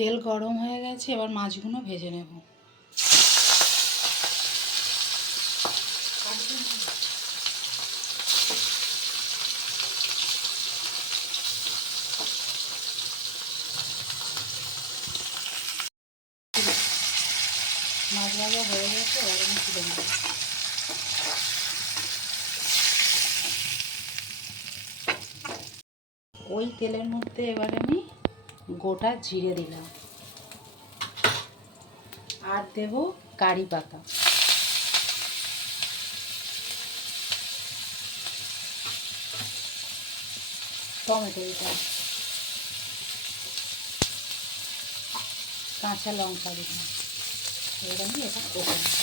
তেল গরম হয়ে গেছে, এবার মাছগুলো ভেজে নেব। মাছ ভাজা হয়ে গেছে, এবার আমি তুলে নেব। ওই তেলের মধ্যে এবার আমি গোটা জিরে দিলাম, আর দেব কারি পাতা, টমেটো দিলাম, কাঁচা লঙ্কা দিলাম। এবার আমি এটা কষে নেব।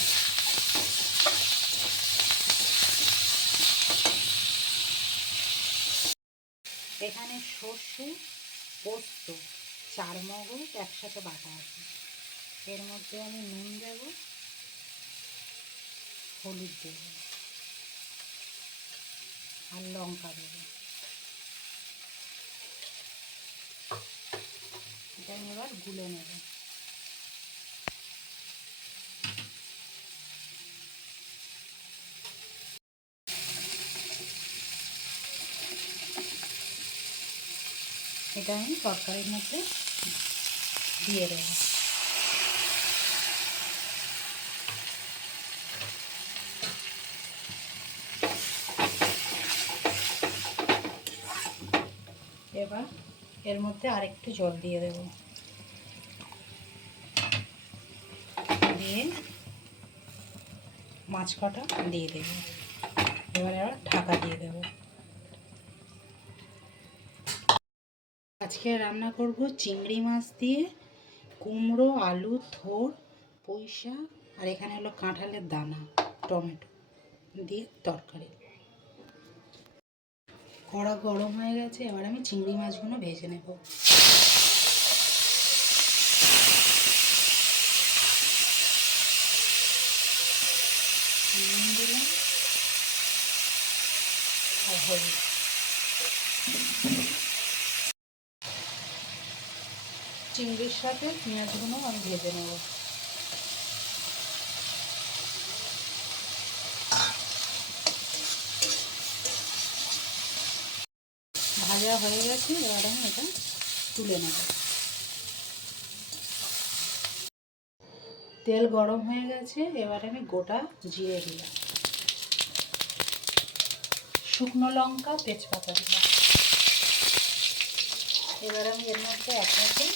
এখানে সর্ষে, পোস্ত, চারমগজ একসাথে বাটা আছে। এর মধ্যে আমি নুন দেব, হলুদ দেব, আর লঙ্কা দেব। এটা আমি এবার গুলে নেব। এটা আমি তরকারির মধ্যে দিয়ে দেব। এবার এর মধ্যে আরেকটু জল দিয়ে দেব, দিয়ে মাছ কটা দিয়ে দেব। এবার ঢাকা দিয়ে দেব। আজকে রান্না করব চিংড়ি মাছ দিয়ে কুমড়ো, আলু, থোড়, পুঁই শাক, আর এখানে হলো কাঁঠালের দানা, টমেটো দিয়ে তরকারি। কড়া গরম হয়ে গেছে, এবার আমি চিংড়ি মাছগুলো ভেজে নেব। নুন দিলাম আর হলুদ। চিংড়ির সাথে পেঁয়াজগুলো আমি ভেজে নেব। ভাজা হয়ে গেছে, এবার আমি এটা তুলে নেব। তেল গরম হয়ে গেছে, এবার আমি গোটা জিরে দিলাম, শুকনো লঙ্কা, তেজপাতা দিলাম। এবার আমি এর মধ্যে এক একে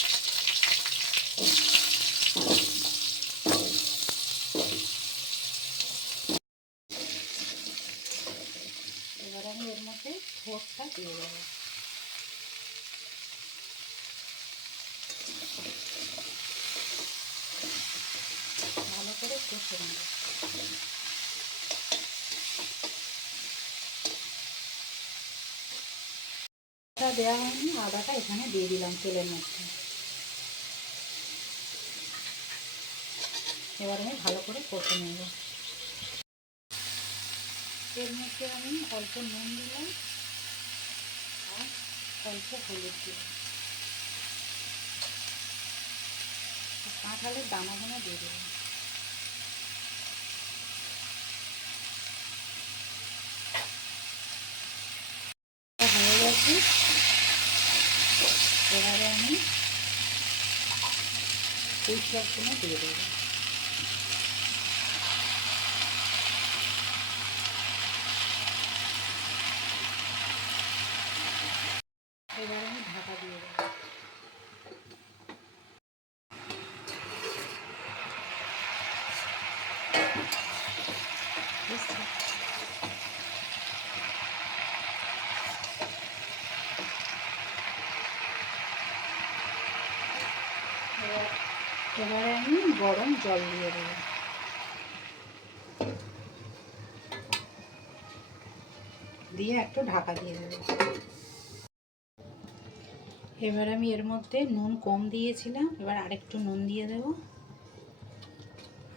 এবার আমি এর মধ্যে থোড়টা দিয়ে দেবো। ভালো করে কষে নেব। দেওয়া হয়নি, আদাটা এখানে দিয়ে দিলাম তেলের মধ্যে। এবার আমি ভালো করে কষে নেব। এর মধ্যে আমি অল্প নুন দিলাম আর অল্প হলুদ দিলাম, কাঁঠালের দানাগুলো দিয়ে দিলাম। হয়ে গেছে, এবারে আমি পুঁই শাকগুলো দিয়ে দেবো। এবারে আমি ঢাকা দিয়ে দেবো। এবারে আমি গরম জল দিয়ে দেবো। দিয়ে একটু ঢাকা দিয়ে দেবো। এবার আমি এর মধ্যে নুন কম দিয়েছিলাম, এবার আরেকটু নুন দিয়ে দেব,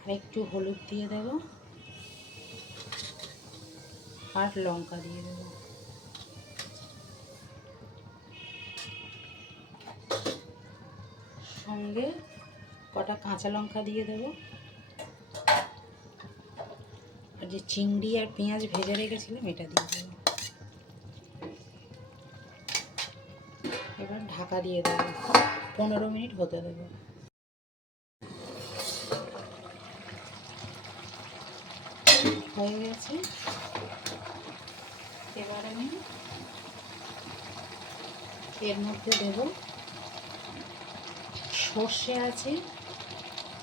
আরেকটু হলুদ দিয়ে দেব, আর লঙ্কা দিয়ে দেব। সঙ্গে কটা কাঁচা লঙ্কা দিয়ে দেবো, আর যে চিংড়ি আর পেঁয়াজ ভেজে রেখেছিলাম এটা দিয়ে দেবো। এবার ঢাকা দিয়ে দেবো, 15 মিনিট হতে দেবো। হয়ে গেছে। এবার আমি এর মধ্যে দেব সর্ষে আছে,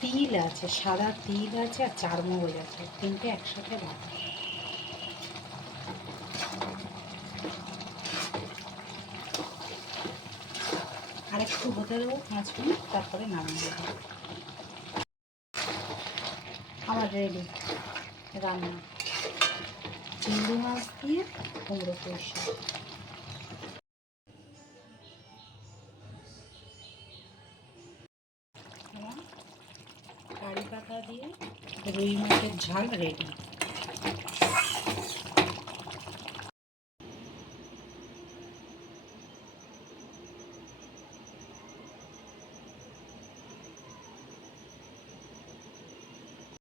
তিল আছে, সাদা তিল আছে, আর চারমগজ আছে, তিনটে একসাথে বাটা। আর একটু হতে দেবো 5 মিনিট, তারপরে নামিয়ে দেবো। আমার রেডি রান্না, চিংড়ি মাছ দিয়ে কুমড়ো পুঁই শাক। কারি পাতা দিয়ে রুই মাছের ঝাল রেডি।